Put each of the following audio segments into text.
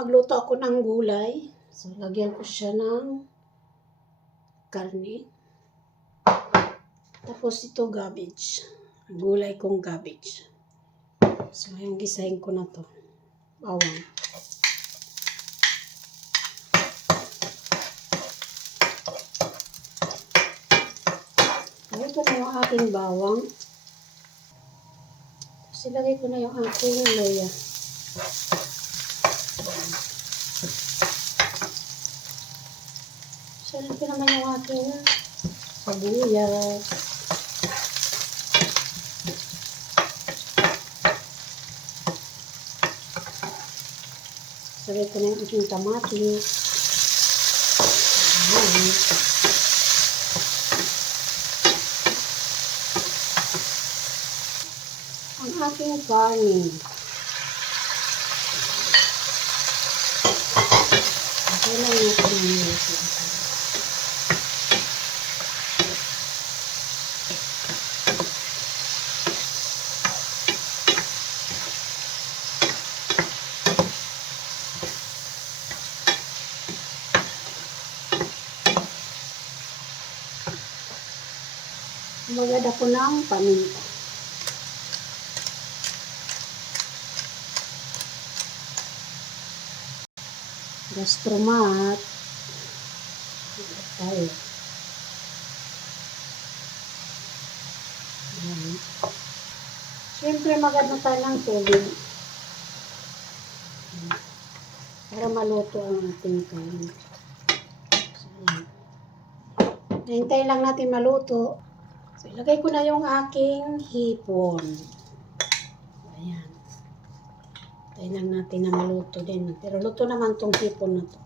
magluto ako ng gulay. So, lagyan ko siya ng karne. Tapos ito, cabbage. Gulay kong cabbage. So, yung gisahin ko na to. Bawang. Lagay ko na yung aking bawang. Tapos ilagay ko na yung aking luya. Salit ko naman yung aking sibuyas. Salit ko na yung aking kamatis. Ang aking karne. Okay lang natin yung magad ako ng paminta. Gastromat. Tayo. Siyempre magad na tayo ng tubig. Para maluto ang ating kain. So, hintayin lang natin maluto. So, ilagay ko na yung aking hipon. Ayan. Hintayin lang natin na maluto din. Pero luto naman tong hipon na to.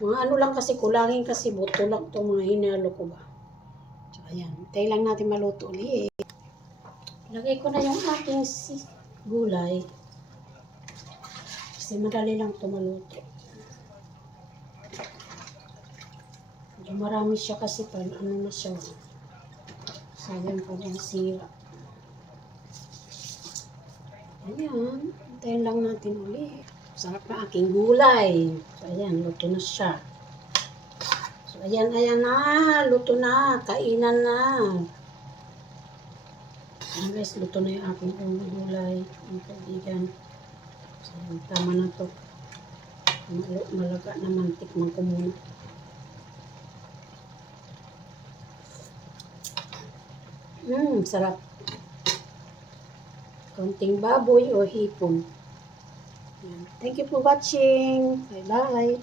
Mga ano lang kasi, kulangin kasi buto lang itong mga hinalo ko ba. So, ayan. Hintayin lang natin maluto ulit. Ilagay ko na yung aking gulay. Kasi madali lang ito maluto. Medyo marami siya kasi pa, ano na siya. Sayang po yung sira. Ayan. Hintayin lang natin ulit. Sarap na aking gulay. So, ayan. Luto na siya. So, ayan na. Luto na. Kainan na. Ayan guys, luto na yung aking gulay. Ang kaibigan. So, tama na to. Malaga na mantik man ko muna. Sarap. Konting baboy o hipon. Thank you for watching. Bye-bye.